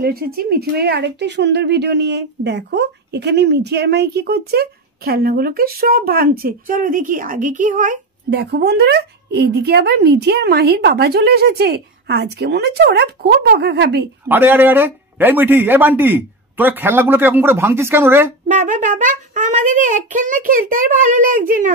চলে এসেছি মিঠি ভাইয়ের আরেকটি সুন্দর ভিডিও নিয়ে। দেখো এখানে মিঠি আর মাই কি করছে, খেলনাগুলোকে সব ভাঙছে। চলো দেখি আগে কি হয়। দেখো বন্ধুরা, এইদিকে আবার মিঠি আর মাহির বাবা চলে এসেছে। আজকে মনে হচ্ছে ওরা খুব বকা খাবে। আরে আরে আরে, এই মিঠি, এই বান্টি, তোরা খেলনাগুলোকে এরকম করে ভাঙছিস কেন রে? বাবা বাবা, আমাদের এক খেলনা খেলতে আর ভালো লাগছে না।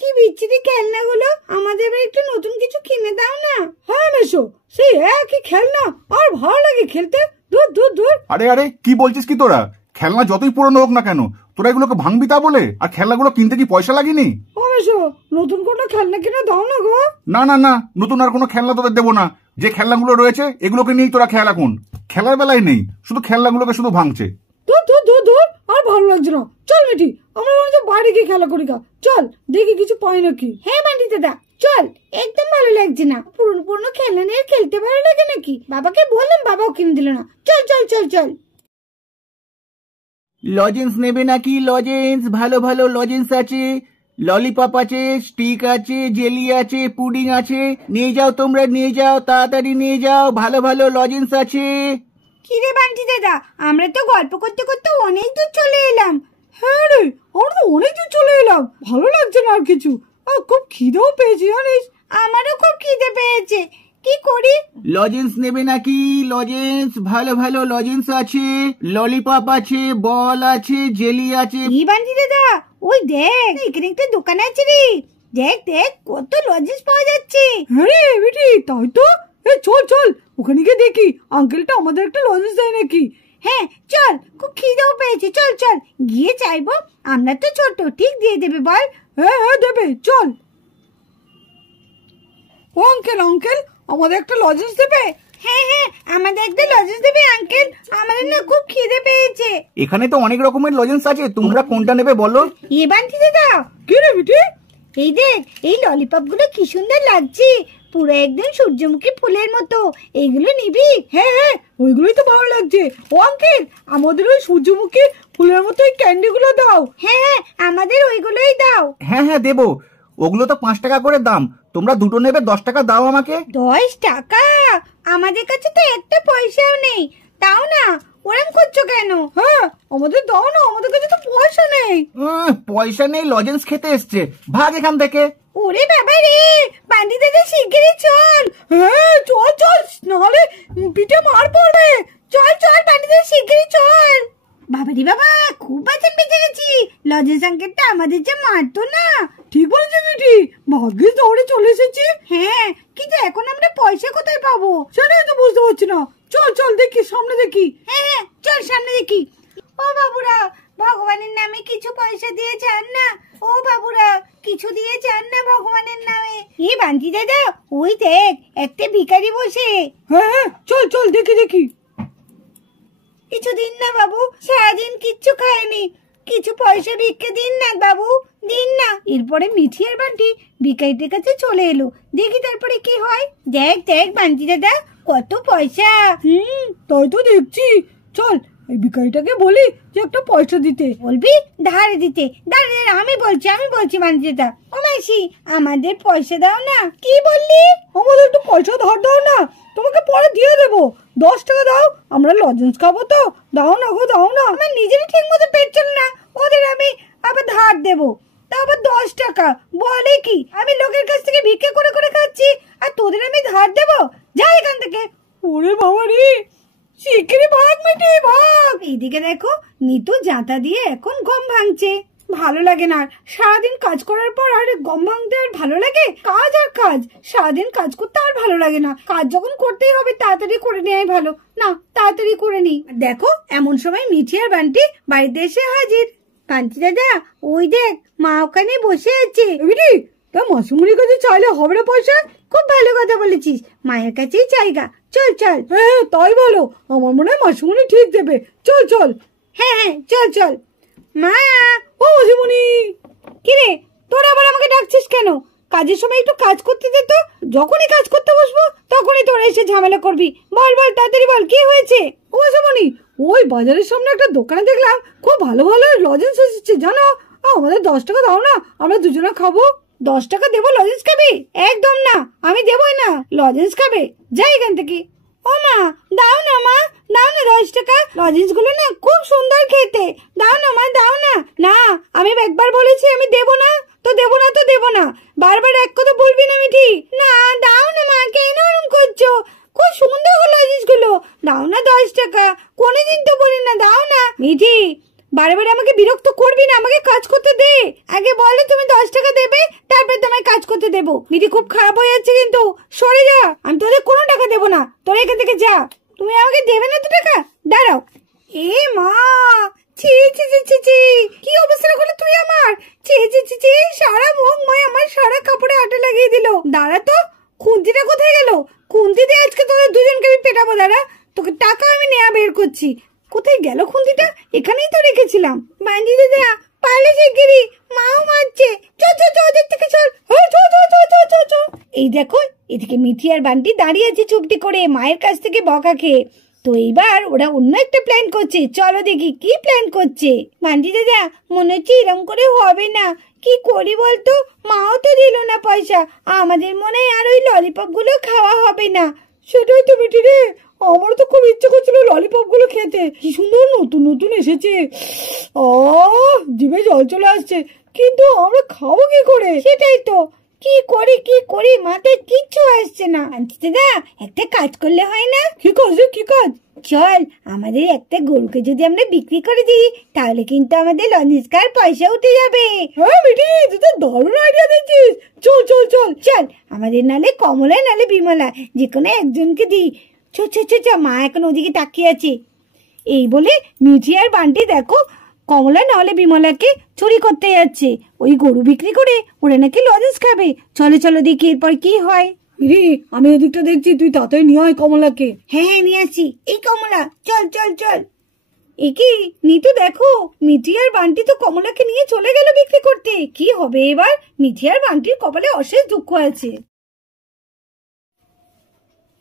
কি বিচ্ছিরি খেলনাগুলো, আমাদের একটু নতুন কিছু কিনে দাও না। হ্যাঁ মেশো, সেই একই খেলনা আর ভালো লাগে খেলতে। দূর দূর দূর। আরে আরে, কি বলছিস কি তোরা? খেলনা যতই পুরনো হোক না কেন, তোরা এগুলোকে ভাঙবি তা বলে? আর খেলনাগুলো কিনতে কি পয়সা লাগেনি? ও মেশো, নতুন কোনো খেলনা কিনে দাও না গো। না না না, নতুন আর কোনো খেলনা তোদের দেবো না। যে খেলনাগুলো রয়েছে এগুলোকে নিয়েই তোরা খেলা। এখন খেলার বেলায় নেই, শুধু খেলনাগুলোকে শুধু ভাঙছে। দূর দূর দূর দূর, আর ভালো লাগছে না। চল মিঠি, আমরা বরঞ্চ বাইরে গিয়ে খেলা করি গা। চল দেখি কিছু পাই নাকি। হ্যাঁ বান্টি দাদা চল, একদম ভালো লাগছে না। পুরনো পুরনো খেলনা নিয়ে খেলতে ভালো লাগে নাকি? বাবাকে বললাম, বাবাও কিনে দিল না। চল চল চল চল। লজেন্স নেবে নাকি? লজেন্স, ভালো ভালো লজেন্স আছে, ললিপপ আছে, স্টিক আছে, জেলি আছে, পুডিং আছে। নিয়ে যাও তোমরা, নিয়ে যাও, তাড়াতাড়ি নিয়ে যাও, ভালো ভালো লজেন্স আছে। কিরে বান্টি দাদা, আমরা তো গল্প করতে করতে অনেক দূর চলে এলাম। হ্যাঁ রে, আমরা তো অনেক দূর চলে এলাম, ভালো লাগছে না আর কিছু। খুব খিদেও পেয়েছে জানিস। আমারও খুব খিদে পেয়েছে, কি করি? লজেন্স নেবে নাকি? লজেন্স, ভালো ভালো লজেন্স আছে, ললিপপ আছে, বল আছে, জেলি আছে। এই বান্টি দাদা, ওই দেখ এখানে একটা দোকান আছে রে। দেখ দেখ কত লজেন্স পাওয়া যাচ্ছে। হ্যাঁ রে বেটি, তাই তো। চল চল, ওখানে গিয়ে দেখি আঙ্কেলটা আমাদের একটা লজেন্স দেয় নাকি। হ্যাঁ চল, খুব খিদেও পেয়েছে। চল চল গিয়ে চাইবো। আমরা তো ছোট, ঠিক দিয়ে দেবে বল। হ্যাঁ হ্যাঁ দেবে, চল। ও আঙ্কেল, আঙ্কেল আমাদের একটা লজেন্স দেবে? হ্যাঁ হ্যাঁ, আমাদের একটা লজেন্স দেবে আঙ্কেল, আমাদের না খুব খিদে পেয়েছে। এখানে তো অনেক রকমের লজেন্স আছে, তোমরা কোনটা নেবে বলো? এ বান্টি দাদা, কি রে বিটি? এই দেখ, এই ললিপপ গুলো কি সুন্দর লাগছে, পুরো একদম সূর্যমুখী ফুলের মতো। এইগুলো নিবি? হ্যাঁ হ্যাঁ, ওইগুলোই তো ভালো লাগছে। ও আঙ্কেল, আমাদের ওই সূর্যমুখী ফুলের মতো এই ক্যান্ডি গুলো দাও। হ্যাঁ হ্যাঁ, আমাদের ওইগুলোই দাও। হ্যাঁ হ্যাঁ দেবো, ওগুলো তো 5 টাকা করে দাম। তোমরা দুটো নেবে, 10 টাকা দাও আমাকে। 10 টাকা? আমাদের কাছে তো একটা পয়সাও নেই। তাও না, ওরম করছো কেন? হ্যাঁ আমাদের দাও না, আমাদের কাছে তো পয়সা নেই। পয়সা নেই, লজেন্স খেতে এসছে, ভাগ এখান থেকে। ওরে বাবা রে, বান্টি দাদা শিগগিরই চল। হ্যাঁ চল চল, নাহলে পিঠে মার পড়বে। চল চল বান্টি দাদা শিগগিরই চল। বাবারি বাবা, খুব বাঁচান বেঁচে গেছি। লজেন্স আঙ্কেলটা আমাদের যে মারতো না। ঠিক বলেছি মিঠি, ভাগ্যে দৌড়ে চলে এসেছি। হ্যাঁ, কিন্তু এখন আমরা পয়সা কোথায় পাবো সেটাই তো বুঝতে পারছি না। চল চল দেখি, সামনে দেখি। হ্যাঁ হ্যাঁ চল, সামনে দেখি। ও বাবুরা, ভগবানের নামে কিছু পয়সা দিয়ে যান না। ও বাবুরা, কিছু দিয়ে যান না ভগবানের নামে। এই বান্টি দাদা, ওই দেখ একটা ভিখারি বসে। হ্যাঁ হ্যাঁ চল চল দেখি দেখি। কিছু দিন না বাবু, সারাদিন কিচ্ছু খায়নি, কিছু পয়সা ভিক্ষে দিন না বাবু, দিন না। এরপরে মিঠি আর বান্টি ভিখারিটার কাছে চলে এলো। দেখি তারপরে কি হয়। দেখ দেখ বান্টি দাদা, কত পয়সা। তাই তো দেখছি। চল এই ভিখারিটাকে বলি যে একটা পয়সা দিতে। বলবি? ধারে দিতে? দাঁড়া, আমি বলছি বান্টি দাদা। ও মাসি, আমাদের পয়সা দাও না। কি বললি? আমাদের একটু পয়সা ধার দাও না, তোমাকে পরে দিয়ে দেবো। 10 টাকা দাও, আমরা লজেন্স খাবো তো। দাও না গো, দাও না। আমার নিজেরই ঠিক মতো পেট চলে না, ওদের আমি আবার ধার দেবো, তা আবার 10 টাকা। বলে কি, আমি লোকের কাছ থেকে ভিক্ষা করে করে খাচ্ছি, আর তোদের আমি ধার দেবো? যা এখান থেকে। ওরে বাবা রে, শিগগিরই ভাগ মিটি, ভাগ। এইদিকে দেখো, নিতু জাঁতা দিয়ে এখন গম ভাঙছে। ভালো লাগে না, সারাদিন কাজ করার পর আর গম ভাঙতে আর ভালো লাগে? কাজ আর কাজ, সারাদিন কাজ করতে আর ভালো লাগে না। কাজ যখন করতেই হবে তাড়াতাড়ি করে নেওয়াই ভালো। না, তাড়াতাড়ি করে নি। দেখো এমন সময় মিঠি আর বান্টি বাড়িতে এসে হাজির। বান্টি দাদা, ওই দেখ মা ওখানে বসে আছে। তা মাসুমনির কাছে চাইলে হবে না পয়সা? খুব ভালো কথা বলেছিস, মায়ের কাছেই চাইগা। চল চল। হ্যাঁ তাই বলো, আমার মনে হয় মাসুমনি ঠিক দেবে। চল চল। হ্যাঁ হ্যাঁ চল চল। মা, ও মাসুমনি। কিরে, তোরা আবার আমাকে ডাকছিস কেন? কাজের সময় একটু কাজ করতে দে তো। যখনই কাজ করতে বসবো তখনই তোরা এসে ঝামেলা করবি। বল বল তাড়াতাড়ি বল, কি হয়েছে? ও মাসুমনি, ওই বাজারের সামনে একটা দোকানে দেখলাম খুব ভালো ভালো লজেন্স এসেছে জানো। আমাদের 10 টাকা দাও না, আমরা দুজনে খাবো। 10 টাকা দেবো, লজেন্স খাবি? একদম না, আমি দেবই না। লজেন্স খাবে? যাই এখান থেকে। ও মা, দাও না মা, দাও না 10 টাকা। লজেন্স গুলো না খুব সুন্দর খেতে, দাও না মা, দাও না। না, আমি একবার বলেছি আমি দেবো না, তো দেবো না, তো দেবো না। বারবার এক কথা বলবি না মিঠি। না, দাও না মা, কেন ওরম করছো? খুব সুন্দর লজেন্স গুলো, দাও না 10 টাকা। কোনোদিন তো বলি না, দাও না। মিঠি, বারবার আমাকে বিরক্ত করবি না, আমাকে কাজ করতে দে। আগে বলে তুমি 10 টাকা দেবে, তারপর তোমায় কাজ করতে দেবো। মিঠি, খুব খারাপ হয়ে যাচ্ছে কিন্তু, সরে যা। আমি তোদের কোনো টাকা দেবো না, তোরা এখান থেকে যা। তুমি আমাকে দেবে না তো টাকা? দাঁড়াও। এ মা, ছি ছি ছি ছি ছি, কি অবস্থা করলে তুই আমার? ছি ছি ছি ছি, সারা মুখ ময় আমার সারা কাপড়ে আটা লাগিয়ে দিল। দাঁড়া তো, খুন্তিটা কোথায় গেল? খুন্তি দিয়ে আজকে তোদের দুজনকে আমি পেটাবো। দাঁড়া, তোকে টাকা আমি নেয়া বের করছি। কোথায় গেল খুন্তিটা? এখানেই তো রেখেছিলাম। বান্দি দাদা, পালে শিগগিরি, মাও মারছে। চল চল চল, ওদের থেকে চল। চল চল চল চল চল চল। এই দেখো, এদিকে মিঠি আর বান্টি দাঁড়িয়ে আছে চুপটি করে মায়ের কাছ থেকে বকা খেয়ে। তো এইবার ওরা অন্য একটা প্ল্যান করছে, চলো দেখি কি প্ল্যান করছে। বান্টি দাদা, মনে হচ্ছে এরম করে হবে না, কি করি বলতো? মাও তো দিল না পয়সা, আমাদের মনে হয় আর ওই ললিপপ গুলো খাওয়া হবে না। সেটাই তো মিঠি রে, আমার তো খুব ইচ্ছে করছিল ললিপপ গুলো খেতে, কি সুন্দর নতুন নতুন এসেছে। জিভে জল চলে আসছে, কিন্তু আমরা খাবো কি করে? সেটাই তো, কি করি মাথায় কিচ্ছু আসছে না। দাদা, একটা কাজ করলে হয় না? কি কাজ? কি কাজ? চল, আমাদের একটা গরুকে যদি আমরা বিক্রি করে দিই, তাহলে কিন্তু আমাদের লঞ্চকার পয়সা উঠে যাবে। হ্যাঁ মিঠি, তুই তো দারুণ আইডিয়া দিচ্ছিস। চল চল চল চল, আমাদের নালে কমলা নালে বিমলা, যে কোনো একজনকে দিই। চল চল চল, মা এখন ওদিকে তাকিয়ে আছে। এই বলে মিঠি আর বান্টি দেখো কমলা নাহলে বিমলাকে চুরি করতে যাচ্ছে। ওই গরু বিক্রি করে ওরা নাকি লজেন্স খাবে। চলো চলো দেখি এরপর কি হয়। আমি এদিকটা দেখছি, তুই তাড়াতাড়ি নিয়ে আয় কমলাকে। হ্যাঁ হ্যাঁ, নিয়ে আসছি। এই কমলা, চল চল চল। একি নিতু, দেখো মিঠি আর বান্টি তো কমলাকে নিয়ে চলে গেল বিক্রি করতে। কি হবে এবার? মিঠি আর বান্টির কপালে অশেষ দুঃখ আছে।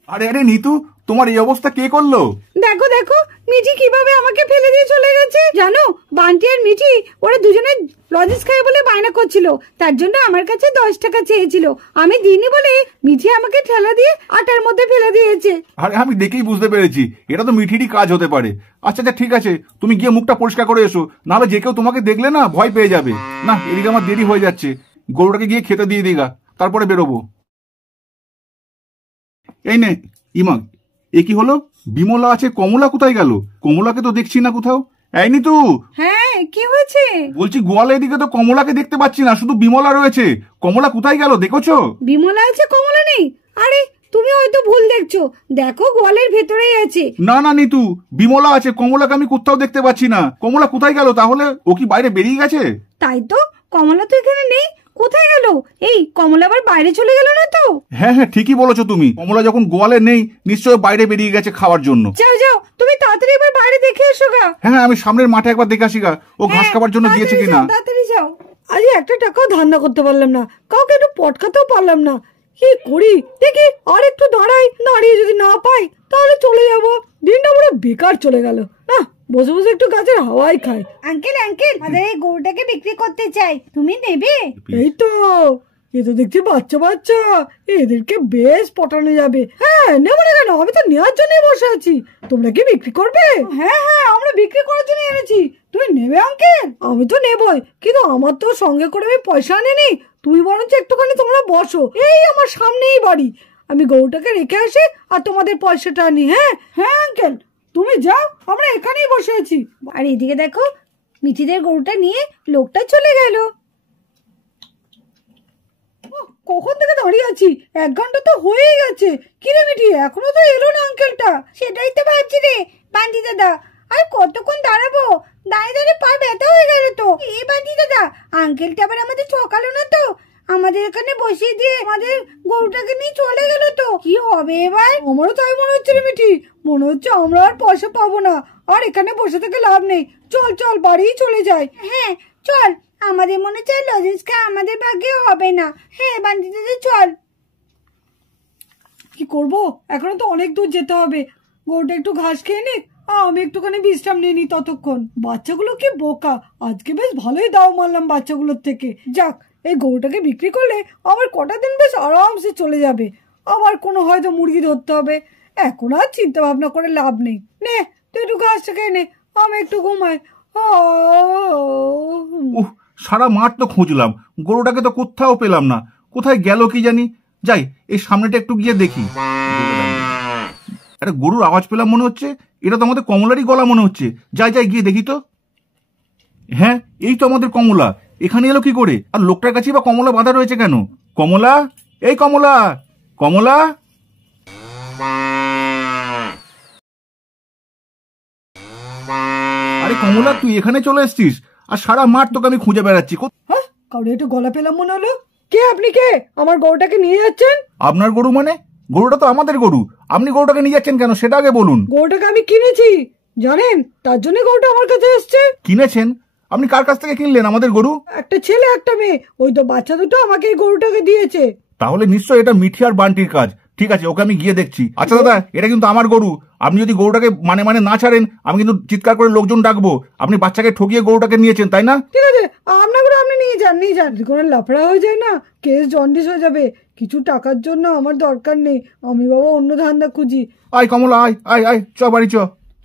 আরে আরে নিতু, তোমার এই অবস্থা কে করলো? দেখো দেখো, মিঠি কিভাবে আমাকে ফেলে দিয়ে চলে গেছে। জানো, বান্টি আর মিঠি ওরা দুজনে লজেন্স খায় বলে বায়না করছিল, তার জন্য আমার কাছে 10 টাকা চেয়েছিল। আমি দিইনি বলে মিঠি আমাকে ঠেলা দিয়ে আটার মধ্যে ফেলে দিয়েছে। আরে আমি দেখেই বুঝতে পেরেছি, এটা তো মিঠিরই কাজ হতে পারে। আচ্ছা আচ্ছা, ঠিক আছে, তুমি গিয়ে মুখটা পরিষ্কার করে এসো, নাহলে যে কেউ তোমাকে দেখলে না ভয় পেয়ে যাবে। না, এদিকে আমার দেরি হয়ে যাচ্ছে, গরুটাকে গিয়ে খেতে দিয়ে দিগা, তারপরে বেরোবো। এই নে ইমা, এ কি হলো? বিমলা আছে, কমলা কোথায় গেল? কমলাকে তো দেখছি না কোথাও। এই নিতু। হ্যাঁ, কি হয়েছে? বলছি গোয়ালের দিকে তো কমলাকে দেখতে পাচ্ছি না, শুধু বিমলা রয়েছে। কমলা কোথায় গেল দেখেছো? বিমলা আছে, কমলা নেই। আরে তুমি হয়তো ভুল দেখছো, দেখো গোয়ালের ভেতরেই আছে। না না নিতু, বিমলা আছে, কমলাকে আমি কোথাও দেখতে পাচ্ছি না। কমলা কোথায় গেল তাহলে? ও কি বাইরে বেরিয়ে গেছে? তাই তো, কমলা তো এখানে নেই, কোথায় গেল? এই কমলা আবার বাইরে চলে গেল না তো? হ্যাঁ হ্যাঁ, ঠিকই বলেছো তুমি, কমলা যখন গোয়ালে নেই নিশ্চয়ই বাইরে বেরিয়ে গেছে খাওয়ার জন্য। যাও যাও, তুমি তাড়াতাড়ি এবার বাইরে দেখে এসো গা। হ্যাঁ হ্যাঁ, আমি সামনের মাঠে একবার দেখে আসি গা, ও ঘাস খাবার জন্য গিয়েছে কিনা। তাড়াতাড়ি যাও। আজ একটা টাকাও ধান্দা করতে পারলাম না, কাউকে একটু পটকাতেও পারলাম না। কি করি দেখি, আর একটু দাঁড়াই, দাঁড়িয়ে যদি না পাই তাহলে চলে যাব। দিনটা পুরো বেকার চলে গেল। না, বসে বসে একটু গাছের হাওয়াই খাই। আঙ্কেল আঙ্কেল, আমাদের এই গরুটাকে বিক্রি করতে চাই, তুমি নেবে? এই তো, এ তো দেখছি বাচ্চা বাচ্চা, এদেরকে বেশ পটানো যাবে। হ্যাঁ, নেবো না কেন, আমি তো নেওয়ার জন্যই বসে আছি। তোমরা কি বিক্রি করবে? হ্যাঁ হ্যাঁ, আমরা বিক্রি করার জন্য এনেছি। তুমি নেবে আঙ্কেল? আমি তো নেবই, কিন্তু আমার তো সঙ্গে করে আমি পয়সা আনিনি। তুমি বরঞ্চ একটুখানি তোমরা বসো, এই আমার সামনেই বাড়ি। আমি গরুটাকে রেখে আসি আর তোমাদের পয়সাটা আনি। হ্যাঁ হ্যাঁ আঙ্কেল, তুমি যাও, আমরা এখানেই বসে আছি। আর এদিকে দেখো, মিঠিদের গরুটা নিয়ে লোকটা চলে গেল। কখন থেকে দাঁড়িয়ে আছি, 1 ঘন্টা তো হয়েই গেছে। কিরে মিঠি, এখনো তো এলো না আঙ্কেলটা? সেটাই তো ভাবছি রে বান্টি দাদা, আর কতক্ষণ দাঁড়াবো? দাঁড়িয়ে দাঁড়িয়ে পা ব্যথা হয়ে গেল তো। এই বান্টি দাদা, আঙ্কেলটা আবার আমাদের ঠকালো না তো? আমাদের এখানে বসিয়ে দিয়ে আমাদের গরুটাকে নিয়ে চলে গেল তো, কি হবে এবার? আমারও তাই মনে হচ্ছে রে মিঠি, মনে হচ্ছে আমরা আর পয়সা পাবো না, আর এখানে বসে থেকে লাভ নেই। চল চল, বাড়ি চলে যাই। হ্যাঁ চল, আমাদের মনে হচ্ছে লজেন্স খাওয়া আমাদের ভাগ্যে হবে না। হ্যাঁ বান্টি দাদা, চল। কি করবো, এখনো তো অনেক দূর যেতে হবে। গরুটা একটু ঘাস খেয়ে নিক, আমি একটুখানি বিশ্রাম নিয়ে নি ততক্ষণ। বাচ্চাগুলো কি বোকা, আজকে বেশ ভালোই দাও মারলাম বাচ্চাগুলোর থেকে। যাক, এই গরুটাকে বিক্রি করলে আমার কটা দিন বেশ আরামসে চলে যাবে। আবার কোনো হয়তো মুরগি ধরতে হবে। এখন আর চিন্তা ভাবনা করে লাভ নেই। নে তুই একটু ঘাসটা খেয়ে নে, আমি একটু ঘুমাই। উহ, সারা মাঠ তো খুঁজলাম, গরুটাকে তো কোথাও পেলাম না। কোথায় গেল কি জানি। যাই এই সামনেটা একটু গিয়ে দেখি। একটা গরুর আওয়াজ পেলাম মনে হচ্ছে, এটা তো আমাদের কমলারই গলা মনে হচ্ছে। যাই যাই গিয়ে দেখি তো। হ্যাঁ, এই তো আমাদের কমলা। এখানে এলো কি করে? আর লোকটার কাছে বা কমলা বাঁধা রয়েছে কেন? কমলা, এই কমলা, কমলা। আরে কমলা, তুই এখানে চলে এসছিস? আর সারা মাঠ তোকে আমি খুঁজে বেড়াচ্ছি। হ্যাঁ, কাউরে একটু গলা পেলাম মনে হলো। কে আপনি? কে আমার গরুটাকে নিয়ে যাচ্ছেন? আপনার গরু মানে? গরুটা তো আমাদের গরু। আপনি গরুটাকে নিয়ে যাচ্ছেন কেন সেটা আগে বলুন। গরুটাকে আমি কিনেছি জানেন, তার জন্য গরুটা আমার কাছে এসছে। কিনেছেন? আপনি কার কাছ থেকে কিনলেন আমাদের গরু? একটা ছেলে একটা মেয়ে, ওই তো বাচ্চা দুটো আমাকে এই গরুটাকে দিয়েছে। তাহলে নিশ্চয় এটা মিঠি আর বান্টির কাজ। ঠিক আছে, ওকে আমি গিয়ে দেখছি। আচ্ছা দাদা, এটা কিন্তু আমার গরু। আপনি যদি গরুটাকে মানে না ছাড়েন, আমি কিন্তু চিৎকার করে লোকজন ডাকবো। আপনি বাচ্চাকে ঠকিয়ে গরুটাকে নিয়েছেন, তাই না? ঠিক আছে, আপনার গরু আপনি নিয়ে যান, নিয়ে যান। কোনো লাফড়া হয়ে যায় না, কেস জন্ডিস হয়ে যাবে। কিছু টাকার জন্য আমার দরকার নেই, আমি বাবা অন্য ধান্দা খুঁজি। আয় কমলা, আয় আয় আয়, চ বাড়ি চ।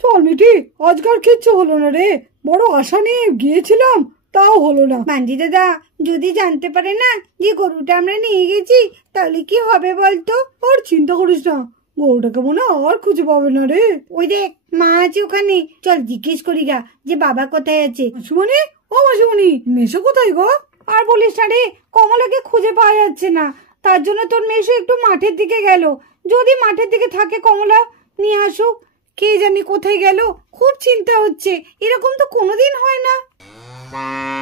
চল মিটি, আজকাল কিচ্ছু হলো না রে। বড় আশা নিয়ে গিয়েছিলাম, তাও হলো না। মান্ডি দাদা যদি জানতে পারে না যে গরুটা আমরা নিয়ে গেছি, তাহলে কি হবে বলতো? আর চিন্তা করিস না, গরুটাকে মনে আর খুঁজে পাবে না রে। ওই দেখ মা আছে ওখানে, চল জিজ্ঞেস করি গা যে বাবা কোথায় আছে। মাসুমণি, ও মাসুমণি, মেশো কোথায় গো? আর বলিস না রে, কমলাকে খুঁজে পাওয়া যাচ্ছে না। তার জন্য তোর মেশো একটু মাঠের দিকে গেল। যদি মাঠের দিকে থাকে কমলা নিয়ে আসুক। কে জানি কোথায় গেল, খুব চিন্তা হচ্ছে। এরকম তো কোনোদিন হয় না।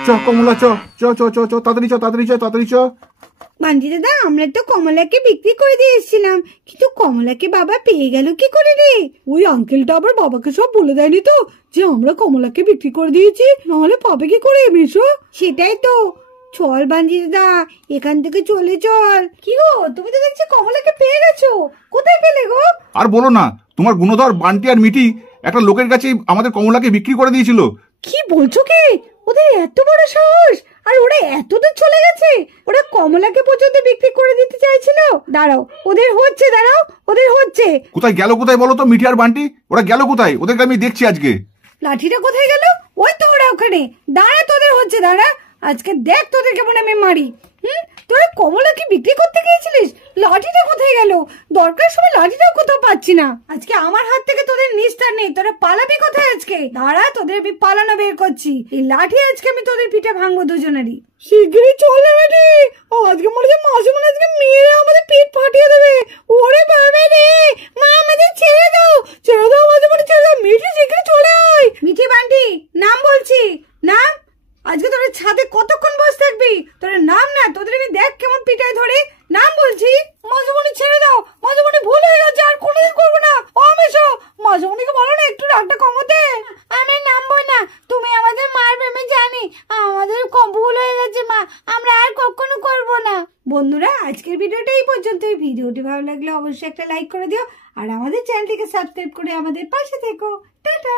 চ কমলা, চ চ চ চ চ, তাড়াতাড়ি চ, তাড়াতাড়ি চ, তাড়াতাড়ি চ। বান্টি দাদা, আমরা তো কমলাকে বিক্রি করে দিয়ে এসেছিলাম, কিন্তু কমলাকে বাবা পেয়ে গেল কি করে রে? ওই আঙ্কেলটা আবার বাবাকে সব বলে দেয়নি তো যে আমরা কমলাকে বিক্রি করে দিয়েছি? নাহলে পাবে কি করে মেশো? সেটাই তো। চল বান্টি দাদা, এখান থেকে চলে চল। কি গো, তুমি তো দেখছি কমলাকে পেয়ে গেছো। কোথায় পেলে গো? আর বলো না, তোমার গুণধর বান্টি আর মিটি একটা লোকের কাছে আমাদের কমলাকে বিক্রি করে দিয়েছিল। কি বলছো কি? ওদের এত বড় সাহস! আর ওরা এত দূর চলে গেছে? ওরা কমলাকে পর্যন্ত বিক্রি করে দিতে চাইছিল? দাঁড়াও, ওদের হচ্ছে, দাঁড়াও, ওদের হচ্ছে। কোথায় গেল কোথায় বলো তো মিঠি আর বান্টি? ওরা গেল কোথায়? ওদেরকে আমি দেখছি আজকে। লাঠিটা কোথায় গেল? ওই তো ওরা ওখানে। দাঁড়া, তোদের হচ্ছে, দাঁড়া। আজকে দেখ তোদের কেমন আমি মারি। তোরা কমলাকে বিক্রি করতে গিয়েছিলিস, লাঠিটা কোথায় গেল? দরকার সময় লাঠিটাও কোথাও পাচ্ছি না। আজকে আমার হাত থেকে তোদের নিস্তার নেই। তোরা পালাবি কোথায় আজকে? দাঁড়া, তোদের আমি পালানো বের করছি। এই লাঠি আজকে আমি তোদের পিঠে ভাঙবো দুজনেরই। শিগগিরই চল না বেটি, আজকে মনে হচ্ছে মাসুমন আজকে মেয়েরা আমাদের পেট ফাটিয়ে দেবে। ওরে বাবা রে, মা আমাদের ছেড়ে দাও, ছেড়ে দাও, মাসুমন ছেড়ে দাও। মিঠি শিগগিরই চলে আয়। মিঠি বান্টি, নাম বলছি, নাম। আজকে তোরা ছাদে কতক্ষণ বসে থাকবি? তোরা নাম না, তোদের আমি দেখ কেমন পিটায় ধরে। নাম বলছি। মাঝুমণি ছেড়ে দাও, মাঝুমণি ভুল হয়ে গেছে, আর কোনোদিন করবো না। ও মেশো, মাঝুমণিকে বলো না একটু রাগটা কমাতে। আমি নামবো না, তুমি আমাদের মারবে আমি জানি। আমাদের ভুল হয়ে গেছে মা, আমরা আর কখনো করবো না। বন্ধুরা, আজকের ভিডিওটা এই পর্যন্তই। ভিডিওটি ভালো লাগলে অবশ্যই একটা লাইক করে দিও, আর আমাদের চ্যানেলটিকে সাবস্ক্রাইব করে আমাদের পাশে থেকো। টাটা।